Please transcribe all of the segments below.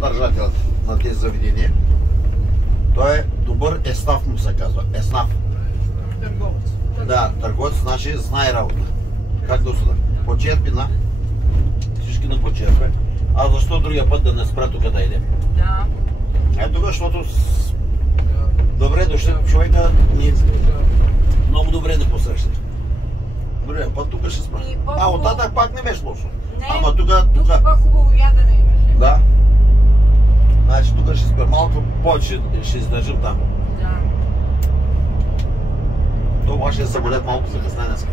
съдържателят на тези заведения. Той е добър еснаф, му се казва. Еснаф. Търговец. Да, търговец, значи знае работа. Как да сюда? Почерпи на всички на почерпи. А защо другия път да не спра тук да идем? Да. Тук, защото добре дошли човека ни много добре не посреща. Другия път тук ще спра. Оттатък пак не беше лошо. Ама тук... Тук по-хубаво ядене имаше. Да. Значи тук ще спра. Малко повече ще издържим там. Да. То вашия самолет малко закъсня днес.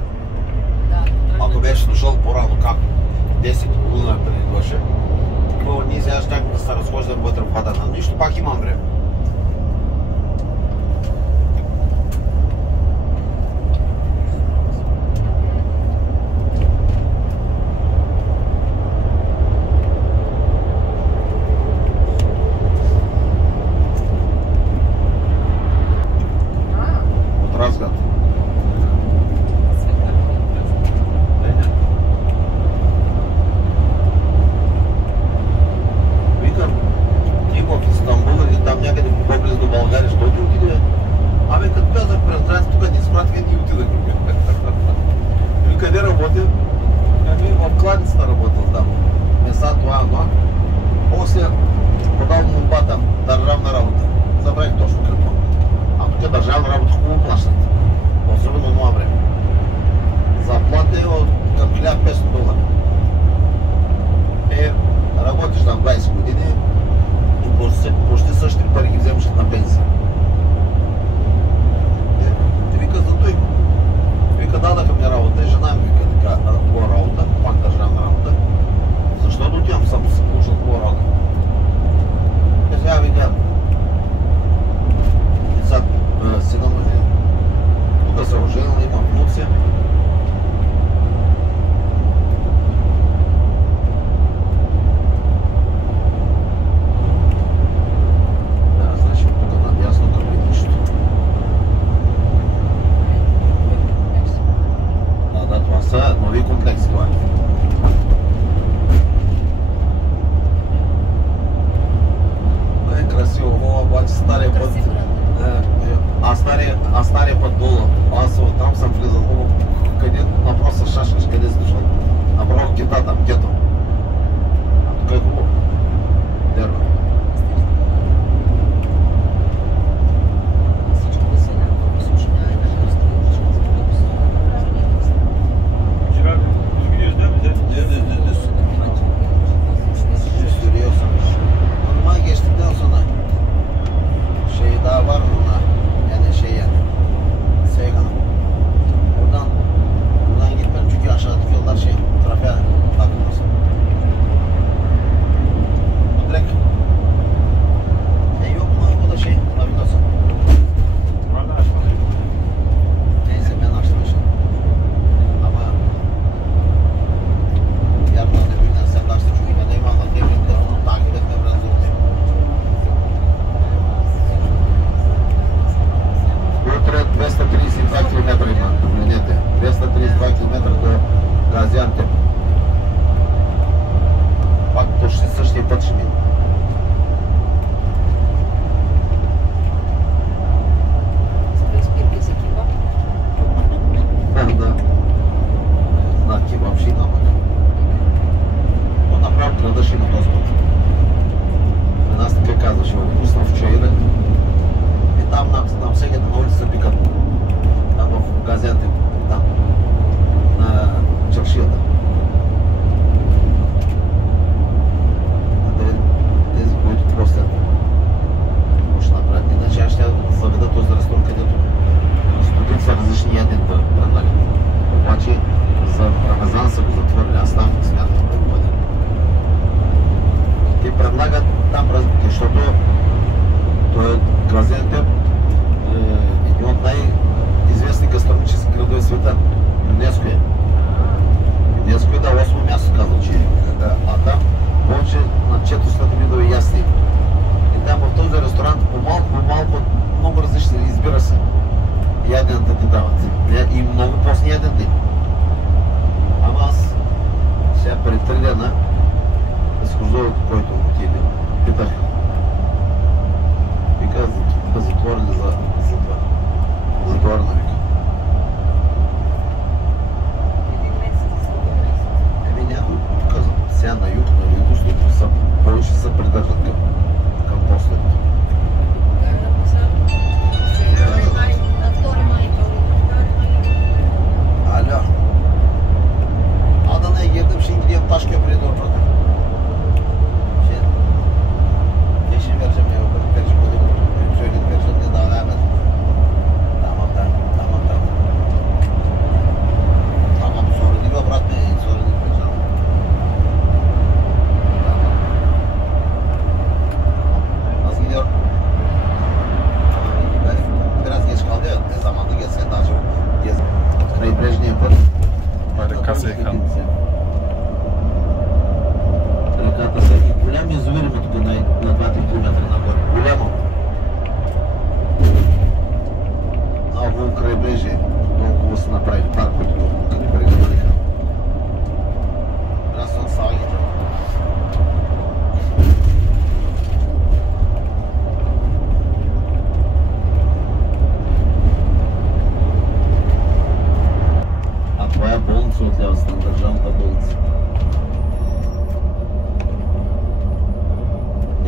Да. Ако беше дошъл по-рано, как? 10 година преди дойше. Ние сега ще да се разхождам вътре в хата. Нищо, пак имам време. От Разград. Викам, ти в Истанбул или там някъде по-близо до България, що ти отиде? Абе, като казах през граница, тук ни изпратиха, ни отидах. И къде работя? Ами в кладицата работил там. Меса, това. После подал молба там, държавна работа. Забравих точно какво. А тук държавна работа хубаво плащат. Особено това време. Заплата е от към $1500. Работиш там 20 години и почти същите пари ги вземаш на пенсия. Ти вика за той. Вика, дадаха ми работа и жена ми вика така, хубава работа, пак държавна работа. Защото отивам съм да се получил хубава работа. Сега вика, сина мъже, тук се оженил, има внуци. Нови комплекси това е. Това е красиво, обаче стария път. А стария път долу. Аз там съм влизал. Къде направо се шашкаш, къде си дошъл? Направо гета там, гето. А тук е хубаво. Дерва.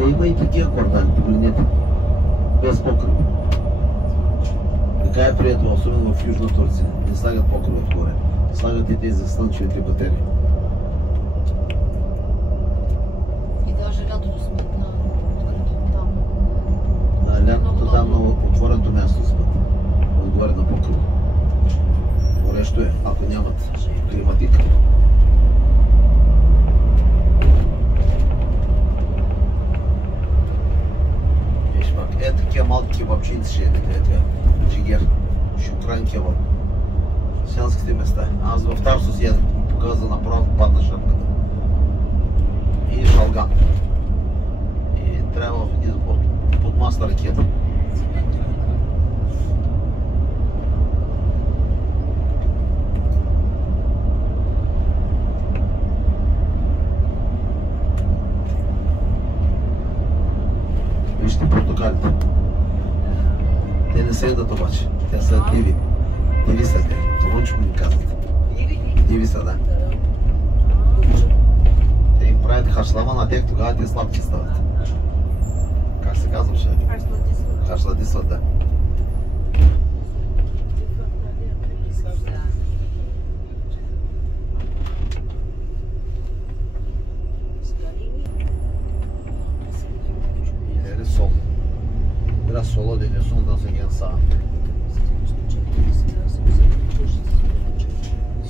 Има и такива кордани по линията. Без покрив. Така е приятно, особено в Южна Турция. Не слагат покрив отгоре. Слагат и тези слънчевите батерии. И даже лятото спят на открито там. Лятото там на отвореното място спът. Отгоре на покрив. Горещо е, ако нямат климатика. Виж пак, такива малки кебабчинци ще ядете, джигер, шукран кебаб. Селските места. Аз в Тарсус ядах, ми показа направо, падна шапката. И шалган. И трябва под масла ракета. Вижте портокалите. Те не седат обаче. Те са диви. Диви са те. Торончко ми казват. Диви са, да. Те им правят хашлама на тях, тогава те сладки стават. Как се казваше? Хашладисват, да. İleri sol. Biraz sola dönüyorsun, ondan sonra gel sağa.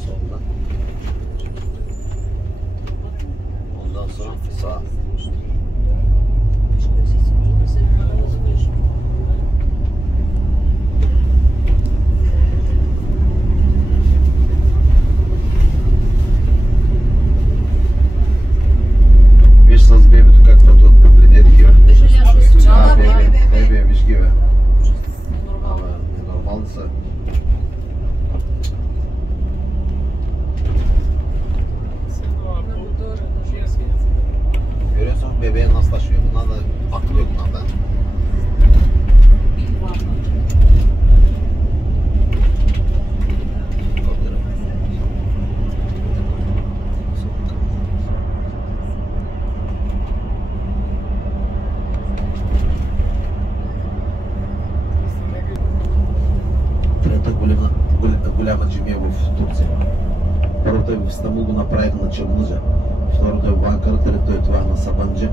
Soldan. Ondan sonra sağa. Виж с бебето как пътуват по планетки. Бебе, виж ги, бе. Ненормални са. Görüyorsun bebeğe nasıl taşıyor. Bunlar da aklıyor bunlardan. Трета голяма джамия в Турция. Първото е в Истанбул, го направих на Чамнъжа. Второто е в Анкара, трето е това на Сабанджа.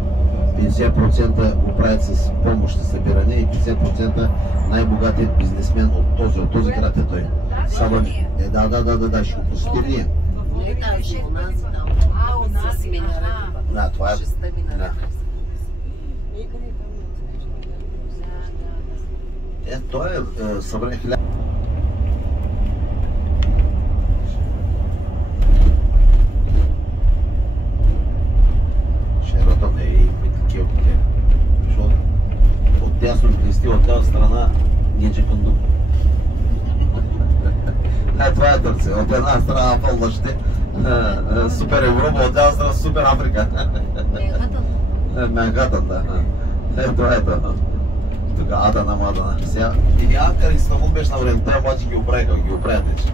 50% го правят с помощ за събиране и 50% най-богатият бизнесмен от този град е той. Сабанджа. Да, ще го посетим ние. Да, това е. Той е събран 1000. Шеротон и такива хотели. Защото от тясно глисти, от тази страна геджи къндук. Това е Турция. От една страна пълнащите супер Европа, от тази страна супер Африка. Менхатън, да. Това е това. Тук Адана. Сега и Анкара и Истанбул беше на време, те обаче ги оправят вече.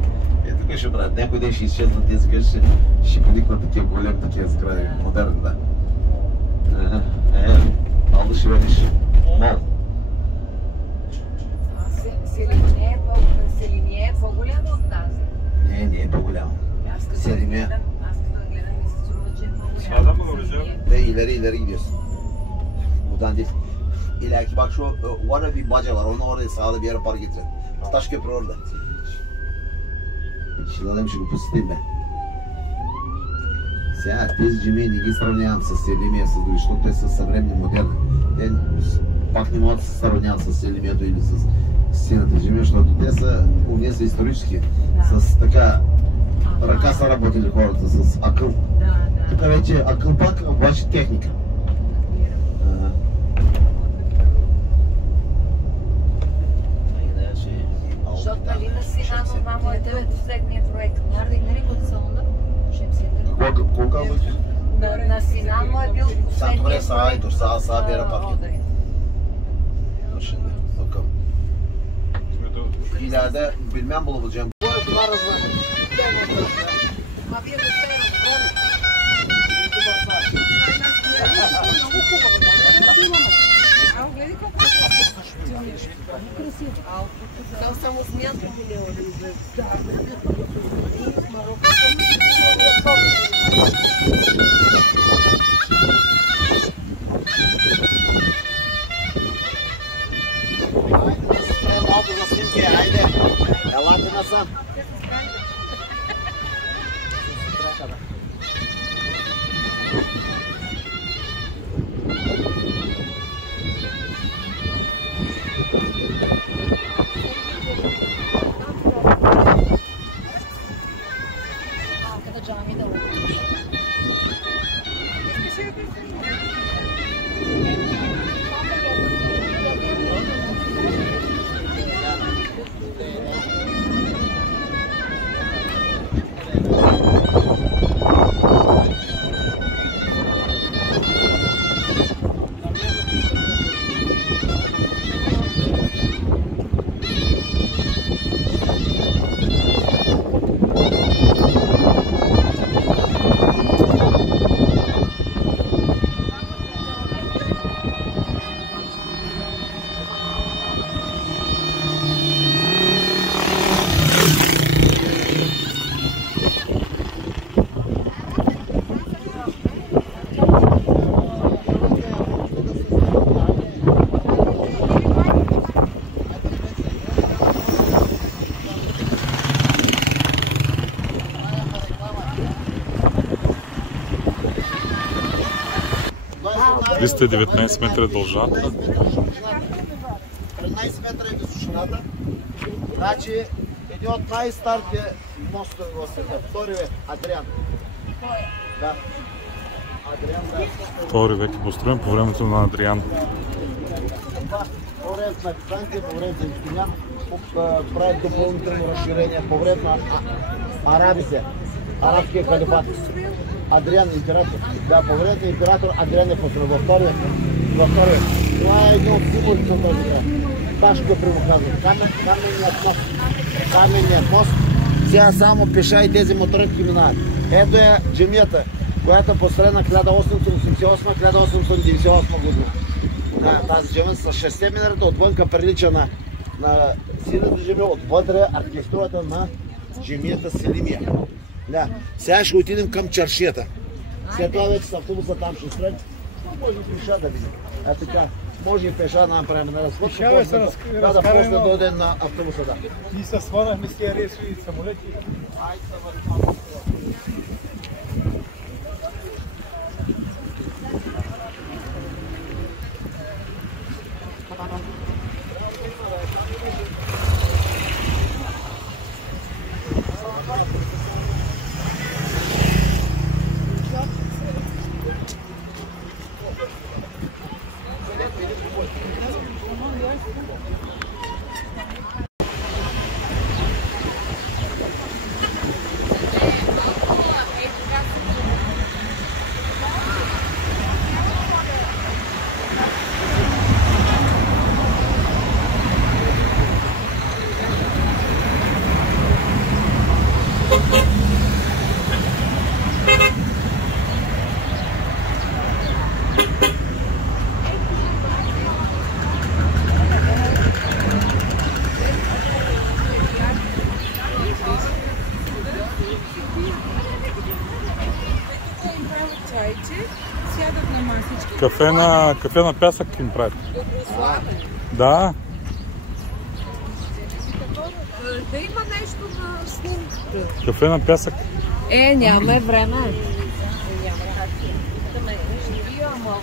Тук ще правят. Някой ден ще изчезнат тези къщи, ще поникнат такива големи, такива сгради, модерни, да. Алда ще видиш. Мол. Селимия е по-голяма от тази. Не е по-голямо. Селимия. Аз като гледам и се струва, че е по-голяма. Ve ileri gidiyorsun. Buradan değil. İleriki bak şu var ya bir baca var. Onu oraya sağda bir yere park edeceksin. Taş köprü orada. Şimdi dedim şu pusiteyim ben. Сега тези джими не ги сравнявам с Селимия, защото те са съвременни, модерни. Те пак не могат да се сравняват с Селимието или с сината джими, защото те са исторически. С така ръка са работили хората, с акъл. Тук вече акъл пак, обаче техника. Защото нали на Сина нормално е последния проект. Нали го салона? Какво казваш? На Синан му е бил последния. Добре, сега бера папки. Bakalım. İleride bilmem bulabileceğim. Там само смятка милева да излезе. Малко за снимки, айде! Елате насам! Е 319 метра дължата. 13 метра е височината. Значи един от най-старите мостове в света. Втори век, Адриан. Да. Адриан, да. Втори век е построен по времето на Адриан. По времето на Византия, по времето на Юстиниан правят допълнително разширение. По времето на арабите, арабския халифат. Адриан император. Да, по времето на император Адриан е построен във втори век. Това е един от символите на този край. Ташко примоказва. Каменният мост. Сега само пеша и тези моторки минават. Ето е джамията, която е построена 1888-1898 година. Тази джамия с 6 минарета отвънка прилича на синята джамия, отвътре архитектурата на джамията Селимия. Да. Сега ще отидем към чаршията. След това вече с автобуса там ще спрем. Може и пеша да видим. Така. Може и пеша да направим на разходка. Да, после да дойдем на автобуса. Да. И се сванахме с тия рейсови самолети. Кафе на пясък им правят. Да. Да има нещо на снимката. Кафе на пясък. Нямаме време. Няма как да ме живия, ама...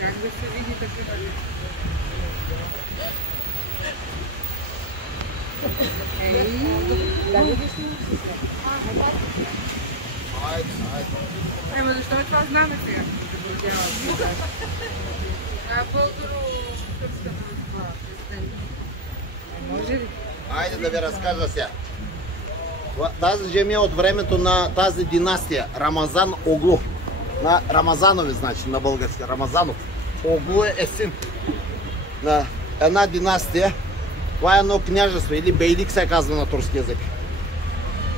Как да се види така? Да видиш ли? Ема защо е това знаме сега? Българо шофьорска Айде да ви разкажа сега. Тази джамия е от времето на тази династия, Рамазан Оглу. На Рамазанови, значи, на български. Рамазанов. Оглу е син на една династия. Това е едно княжество, или бейлик се казва на турски език,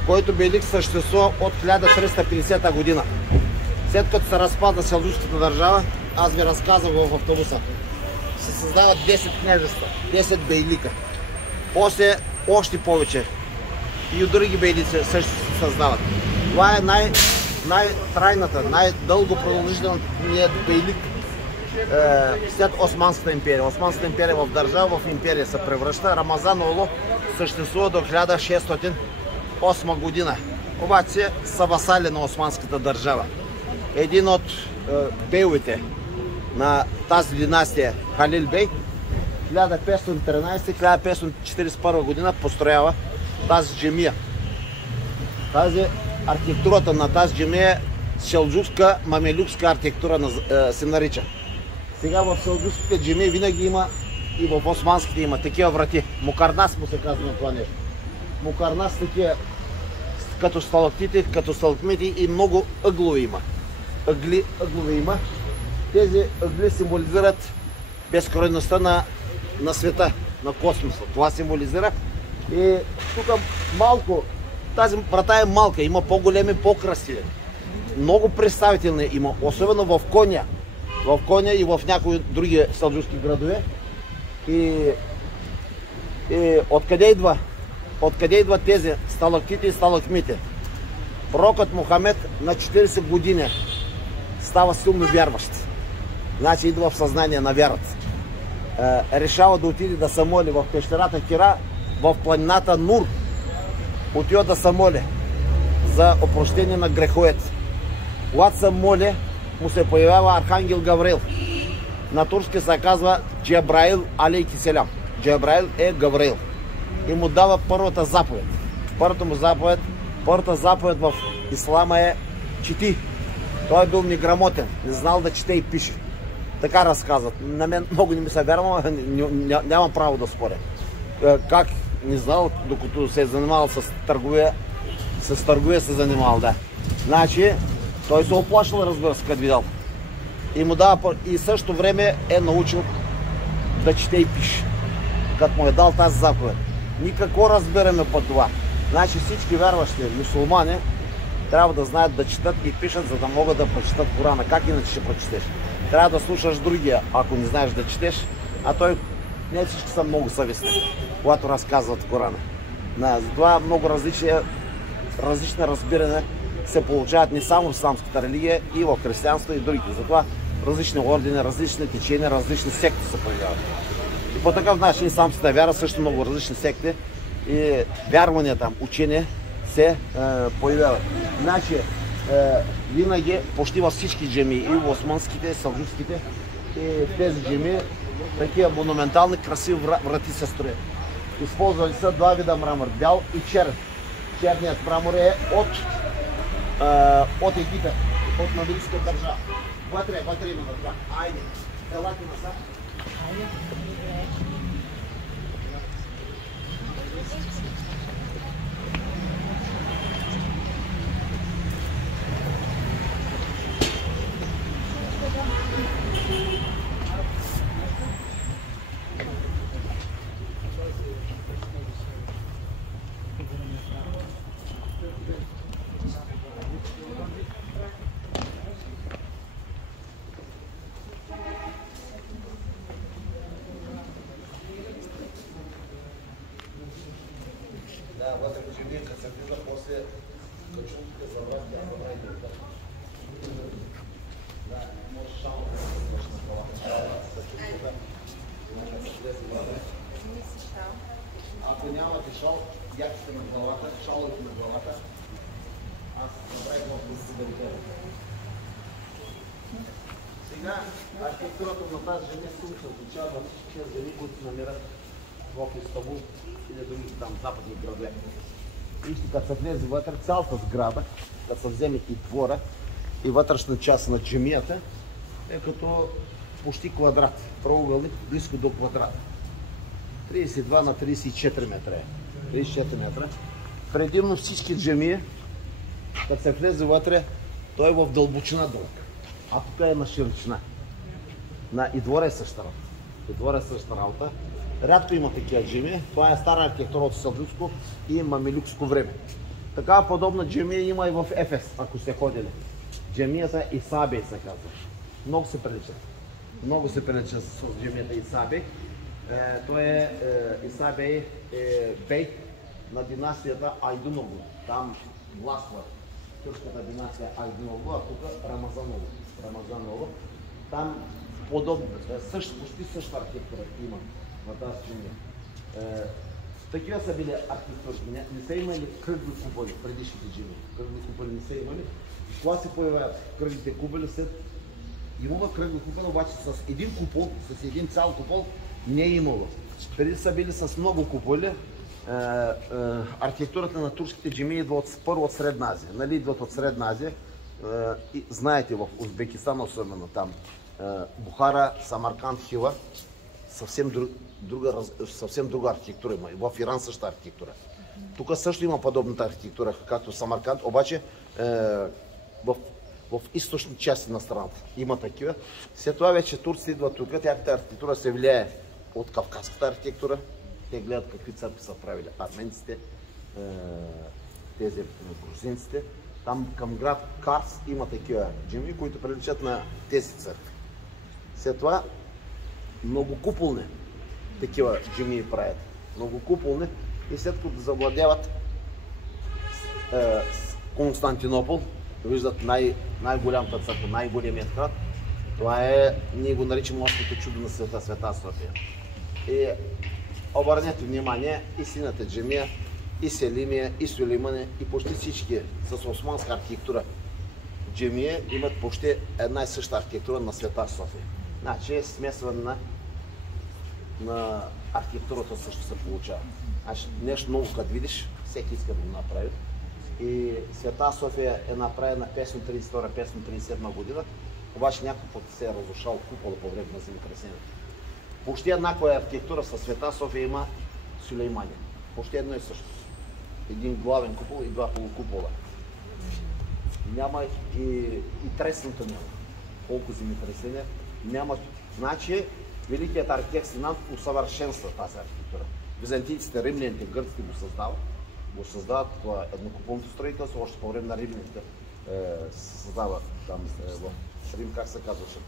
който бейлик съществува от 1350 година. След като се разпада селджукската държава, аз ви разказах в автобуса, се създават 10 княжества, 10 бейлика. После още повече. И от други бейлици също се създават. Това е най-трайната, най-дълго продължителният бейлик след Османската империя. Османската империя в държава, в империя се превръща. Рамазан Оглу съществува до 1608 година. Обаче са васали на Османската държава. Един от бейлите на тази династия, Халил бей, 1513-1541 година построява тази джамия. Тази архитектурата на тази джамия е селджукска, мамелюкска архитектура се нарича. Сега в селджукските джамии винаги има и в османските има такива врати. Мукарнас му се казва на това нещо. Мукарнас такива като сталактити, като сталакмити и много ъглови има. Ъглови има. Тези ъгли символизират безкрайността на света, на космоса. Това символизира. И тук малко, тази врата е малка, има по-големи, по-красиви. Много представителни има, особено в Коня. В Коня и в някои други селджукски градове. И откъде идват тези сталактити и сталакмити? Пророкът Мохамед на 40 години става силно вярващ. Значи идва в съзнание на вярата. Решава да отиде да се моли в пещерата Хира, в планината Нур. Отива да се моли за опрощение на греховете. Когато се моли, му се появява Архангел Гавриил. На турски се казва Джебраил алейки селям. Джебраил е Гавриил. И му дава първата заповед. Първата заповед в ислама е чети. Той е бил неграмотен, не знал да чете и пише. Така разказват. На мен много не ми се вярва, нямам право да споря. Как? Не знал, докато се е занимавал с търговия се занимавал, да. Значи, той се оплашил, разбира се, като видял. И му дава, и същото време е научил да чете и пише. Като му е дал тази заповед. Никакво разбираме по това. Значи всички вярващи мюсюлмани трябва да знаят да четат и пишат, за да могат да прочитат Корана. Как иначе ще прочетеш? Трябва да слушаш другия, ако не знаеш да четеш, а той не всички са много съвестни, когато разказват Корана. Затова много различни разбирания се получават не само в исламската религия, и в християнството и другите. Затова различни ордени, различни течения, различни секти се появяват. И по такъв начин исламската вяра също много различни секти и вярвания там, учения се появяват. Значи, винаги, почти във всички джамии, и в османските, и селджукските, и в тези джамии, такива монументални, красиви врати се строят. Използвали са два вида мрамор, бял и черен. Черният мрамор е от Египет, от Маврийска държава. Вътре има врата. Айде, елате назад. Ако нямате шал, яките на главата, шаловете на главата, аз направих в гостите. Сега архитектурата на тази жени силно се отличава от всички жени, които се намират в Истанбул или другите там западни градове. Вижте, като се влезе вътре, цялата сграда, като се вземе и двора, и вътрешна част на джамията, е като почти квадрат, правоъгълник, близко до квадрат. 32 на 34 метра е. 34 метра. Предимно всички джамии, като се влезе вътре, той е в дълбочина долу. А тук е на широчина. И двора е същата работа. И двора е същата работа. Рядко има такива джамии. Това е стара архитектура от Сълджукско и мамилюкско време. Такава подобна джамия има и в Ефес, ако сте ходили. Джамията Исабей се казва. Много се приличат. Много се приличат с джамията Исабей. Той е Исабей бей на династията Айдуноглу. Там властва турската династия Айдуноглу, а тук Рамазаново. Там подобно, почти същата архитектура има на тази джамия. Такива са били архитектури. Не са имали кръгли куполи, предишните джамии. Кръгли куполи не са имали. И кога се появяват кръглите куполи след... Имало кръгли куполи, обаче с един купол, с един цял купол не е имало. Преди са били с много куполи. Архитектурата на турските джамии идва първо от Средна Азия. Нали идват от Средна Азия? И знаете, в Узбекистан особено там, Бухара, Самарканд, Хива, съвсем друга архитектура има. В Иран същата архитектура. Тук също има подобната архитектура, както Самарканд, обаче в източни части на страната има такива. След това вече турците идват тук, тяхната архитектура се влияе от кавказската архитектура. Те гледат какви църкви са правили арменците, тези грузинците. Там към град Карс има такива джамии, които приличат на тези църкви. След това многокуполни такива джамии правят. Многокуполни и след като завладяват Константинопол, виждат най-голямата църква, най-големият град. Това е, ние го наричаме Осмото чудо на света, Света София. И обърнете внимание, и Сината джамия, и Селимия, и Сулеймане, и почти всички с османска архитектура джамия имат почти една и съща архитектура на Света София. Значи е смесване на архитектурата също се получава. Значи нещо ново, като видиш, всеки иска да го направи. И Света София е направена 532-537 година, обаче някой път се е разрушал купола по време на земетресението. Почти еднаква архитектура със Света София има Сулеймания. Почти едно и също. Един главен купол и два полукупола. Няма и треснато няма. Колко земетресения няма. Значи, великият архитект Синан усъвършенства тази архитектура. Византийците, римляните, гърците го създават това еднокуполното строителство, още по време на римляните се създава там в Рим, как се казваше?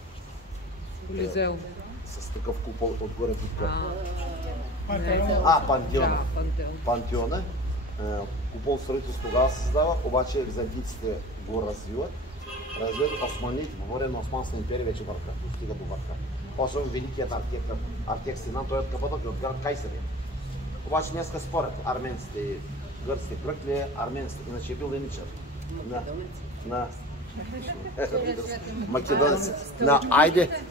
Колизеум. С такъв купол отгоре будка. Пантеон. Пантеона. Купол строителство тогава се създава, обаче византийците го развиват. Османите, по време на Османска империя вече върха, достига до върха. Особено великият архитект Синан, той е капатът от град Кайсария. Обаче днеска спорят арменците и гърците, кръг ли е арменците, иначе е бил еничар. На македонец.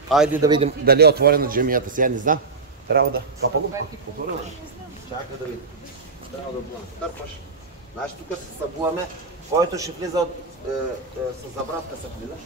Айде да видим дали е отворена джамията. Сега не знам. Трябва да капало. Чакай да видим. Трябва да търпаш. Значи тук се събуваме. Който ще влиза с забратка се влизаш.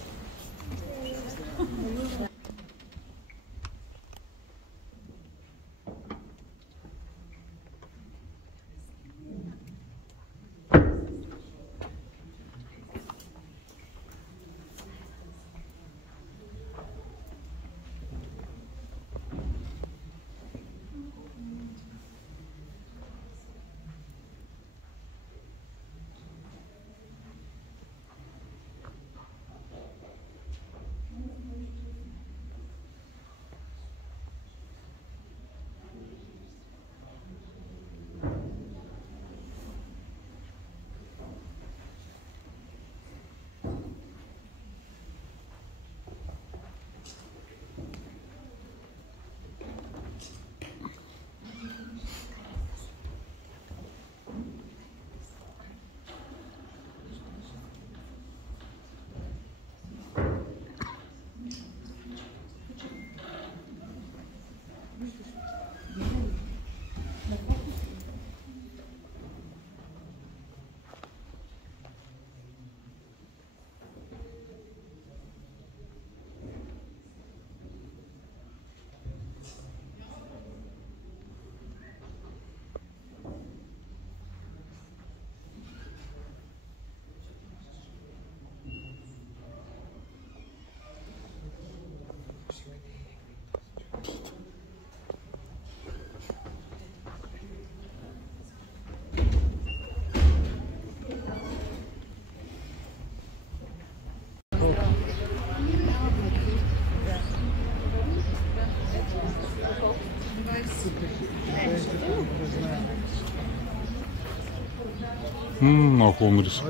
Много хубаво мирише.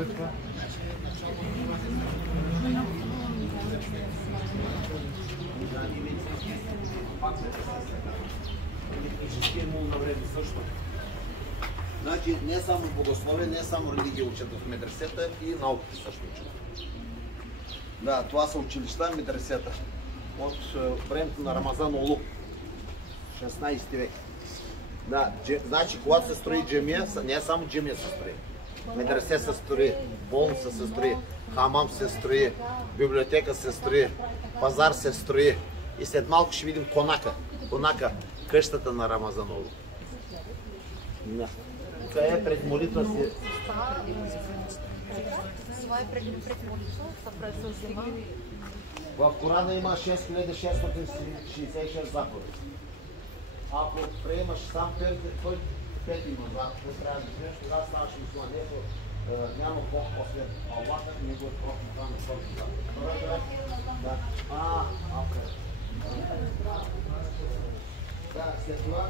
Значи не само богословие, не само религия учат в медресета и науките също учат. Да, това са училища, медресета. От времето на Рамазан Олу, 16 век. Да, значи когато се строи джамия, не само джамия се строи. Медресе се строи, болница се строи, хамам се строи, библиотека се строи, пазар се строи. И след малко ще видим конака, къщата на Рамазан Олу. Да. Това е пред молитва си. Това е пред молитва, са взема. В Корана има 6666 заповеди. Ако приемаш сам първите, той пет има заповеди, трябва да приемаш, тогава ставаш мюсюлман. Ето, няма Бог после Аллаха, него е Пророк Мухамед саллаллаху алейхи ва саллям. Да. Окей. Да, след това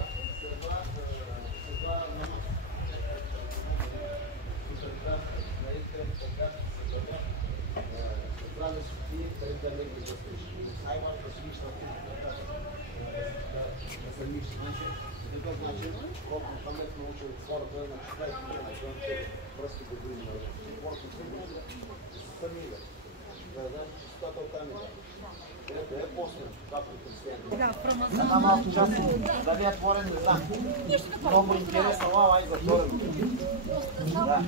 една малко част, дали е отворен, не знам. Много интересно, ай затворен. Да.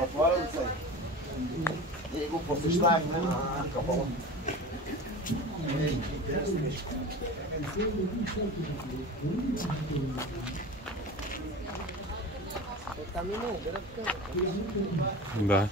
Затворен се. И го посещавахме на Кабала. Интересно нещо. Да.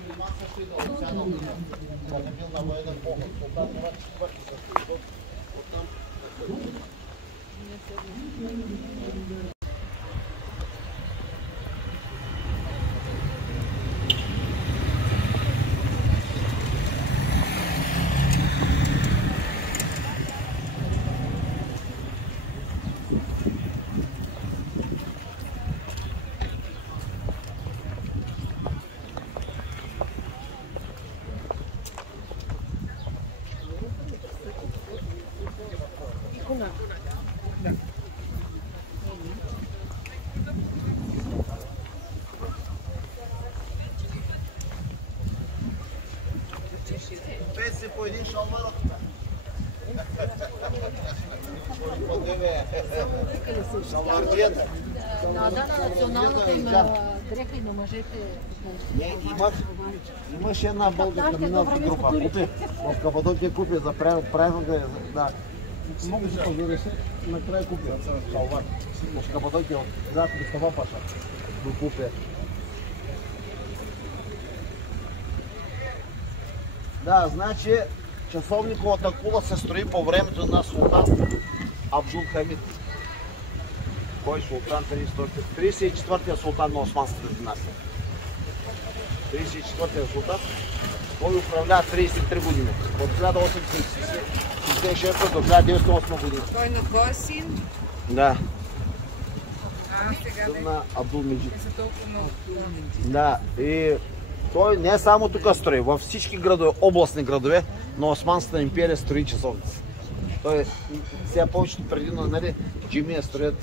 Пет по един шалвар от шалвардията. Да, националната им дреха и на мъжете. Не, имаше една българска миналска група. Купи, в Кападокия купи за празника, да. Много се пожелеше, накрая купи шалвар. В Кападокия от град Мустафа Паша го купи. Да, значи часовниковата кула се строи по времето на султан Абдул Хамид. Кой султан? 34-тия султан на Османската династия. 34-тия султан, той управлява 33 години. От 1866 до 1908 година. Той на твоя син? Да. Сега На Абдул Меджид. не са толкова много. Да, и той не само тук строи, във всички градове, областни градове на Османската империя строи часовници. Той сега повечето предимно, нали, джимия строят,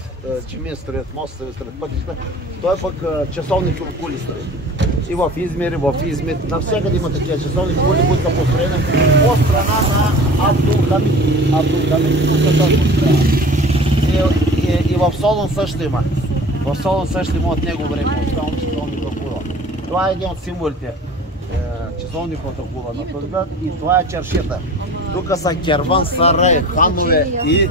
мостове строят, пътища. Той пък часовники кули строи. И в Измир, и в Измит, навсякъде има такива часовники кули, които са построени по страна на Абдул Хамид. И в Солун също има. В Солун също има от него време, от часовника кула. Това е един от символите, часовниковата кула на този град, и това е чаршета. Тук са керван, сарай, ханове и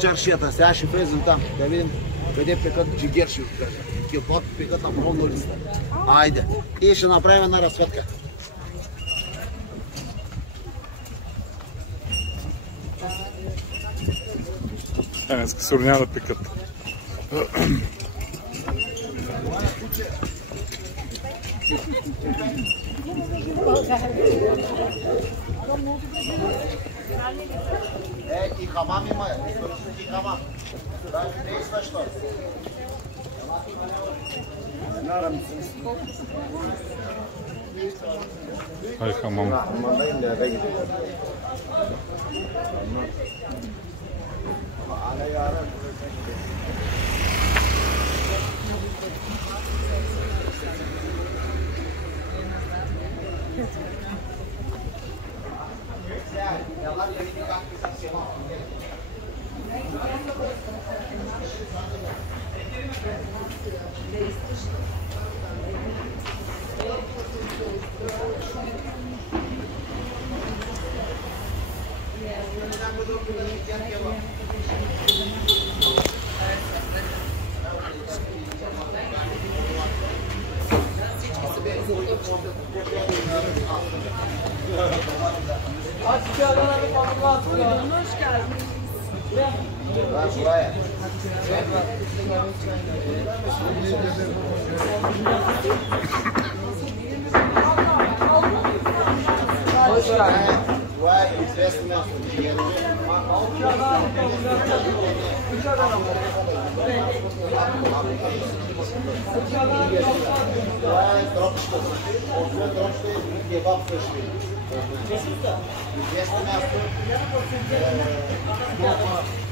чаршета. Сега ще влезем там, да видим къде пекат джигер, ще ви кажа. Килкот пекат на Бронно улицата. Айде, и ще направим една разсветка. Днеска се урня да пекат. И хамам има, исторически хамам. Да, действа що? Ай, хамам. Hoş geldiniz. Това е известно място. Това е дропчета. Освен дропчета и кебаб също. Известно място.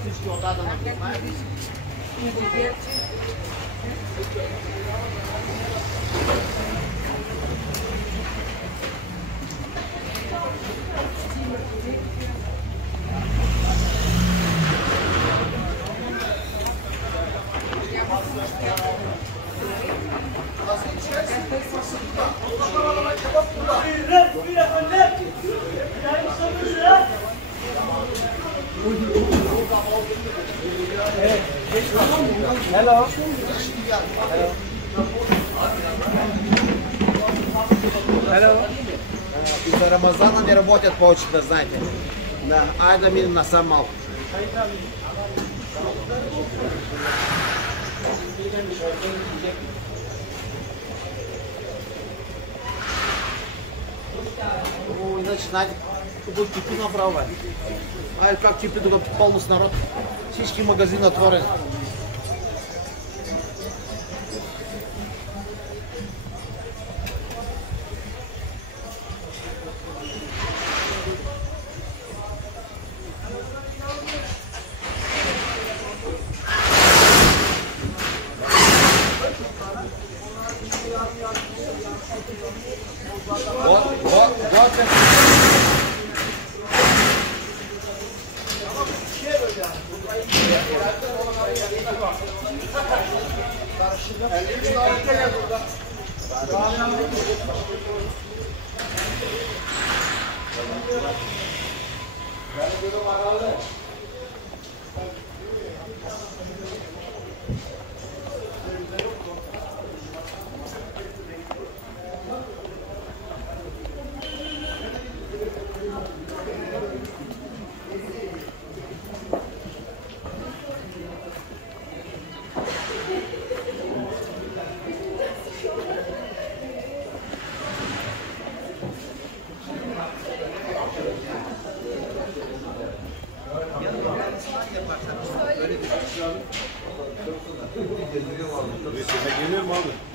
Всички отдадена познаят. Hello. Из-за Рамазана не работят почта, знаете. Да, айде да минем насам малко. О, иначе, знаете, тук кипи направо, бе. Айде как кипи тук пълно с народ. Всички магазини отворени.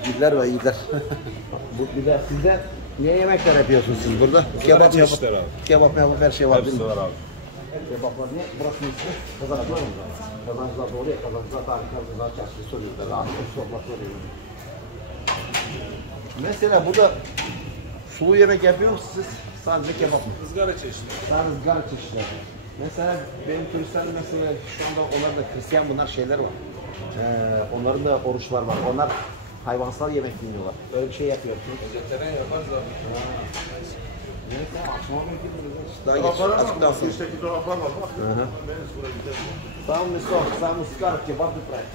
Gidiler ve iyiler. Bu bir sizde ne yemekler yapıyorsunuz siz burada? Kebap yapıp, kebap yapıp her şey var değil mi? Hepsi var abi. Kebaplar ne? Burası ne ismi? Kazancılar mı? Kazancılar doğru ya, Kazancılar tarihler, Kazancılar çarşısı soruyorlar. Rahatsız sormak soruyorlar. Mesela burada sulu yemek yapıyor musunuz siz? Sadece kebap mı? Izgara çeşidi. Sadece ızgara çeşitleri. Mesela benim turistlerim mesela şu anda onların da Hristiyan bunlar şeyler var. Onların da oruçlar var. Onlar hayvansal yemek yiyorlar. Öyle bir şey yapıyorsunuz. Vejetaryen yaparız abi. Neyse akşama bekliyoruz. Daha geç. Açıktan sonra. İşteki dolaplar var bak. Само месо, само скар, кебаб да прави.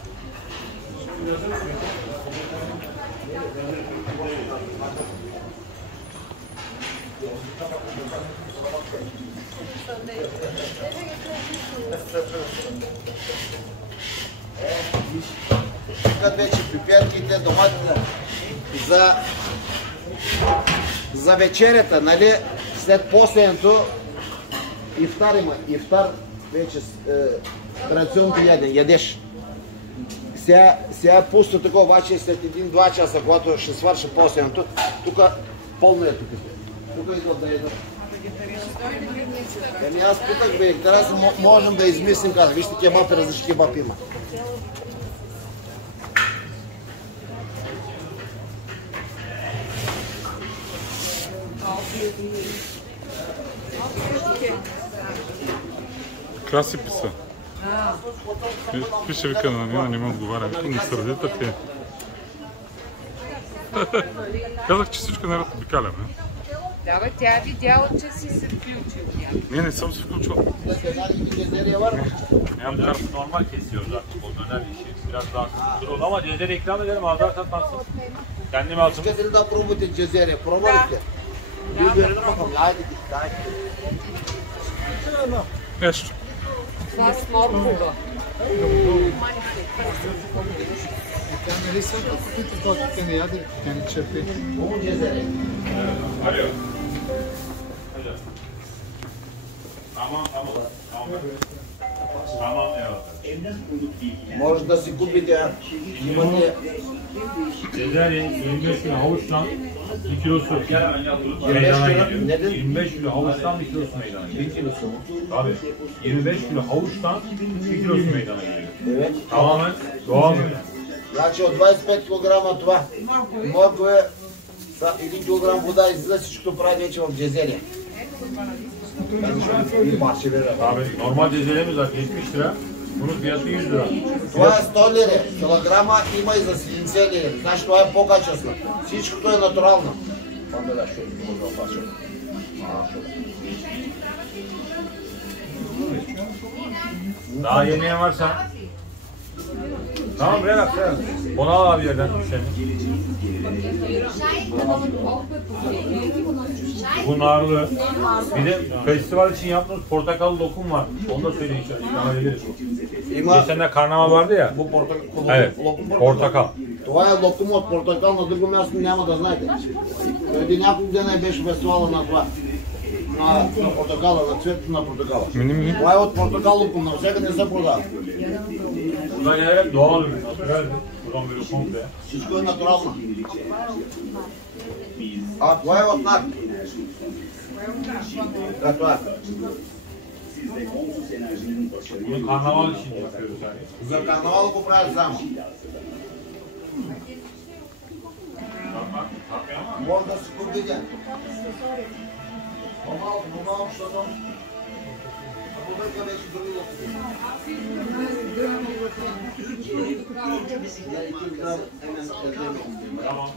Тук вече пиперките, доматите за вечерята, нали, след последното ифтар има. Ифтар вече традиционното ядене, ядеш. Сега пусто такова, обаче след 1-2 часа, когато ще свърша по-сенето, тук пълно е тук. Тук идват да едат. Еми аз питах бе, интересно, можем да измислим, казах, вижте кебаб и различни кебаб има. Краси писа. Пише вика на мен, не ме отговаря. Вика, не сърдета ти. Казах, че всичко наред обикаля, не? Да, бе, тя е видяла, че си се включил някак. Не съм се включил. Ya biraz normal kesiyorlar o döner işi. Biraz daha sıkıntı oldu ama cezeri ikram edelim. Azar satmazsın. Kendim alsın. Искате да пробвате джезерия? Пробвайте. Вие берете bakalım. Haydi git. Нещо. Това с моркова. Тя нали са купите, когато те не яде, тя не черпи. Bu джезерия. Arıyor. Tamam tamam. Tamam eyvallah. Може да си купите. Имате Cezeri 25 kilo havuçtan 1 kilosu meydana geliyor. 25 kilo havuçtan 1 kilosu meydana geliyor. 1 kilosu mu? Tabii. 25 kilo havuçtan 1 kilosu meydana geliyor. Evet. Tamamen doğal ürün. Значи от 25 кг това. Моркове са 1 кг вода излиза, всичкото прави вече в джезерия. Abi normal cezelemiz var 70 lira. Bunun fiyatı 100 lira. Това е 100 лири. Килограма има и за 70 лири. Значи това е по-качествено. Всичкото е натурално. Daha yemeğin varsa. Tamam relax relax. Onu al abi yerden senin. Bu narlı. Bir de festival için yaptığımız portakal lokum var. Onu da söyleyeyim inşallah. İkram ederiz. Има Geçen de karnaval vardı ya. bu portakal. Evet. Portakal. Това е локум от портакал, на друго място няма да знаете. Преди няколко дена беше фестивала на това. На портакала, на цветето на портакала. Това е от портакал локум, навсякъде не се продава. Buradan yer hep doğal ürün. Natürel. Buradan böyle komple. Всичко е натурално. А това е от нар. Това е. Bunu karnaval için yapıyoruz yani. За карнавал го правят само. Може да си купите. По-малко, защото побърка вече други локуми. Tamam.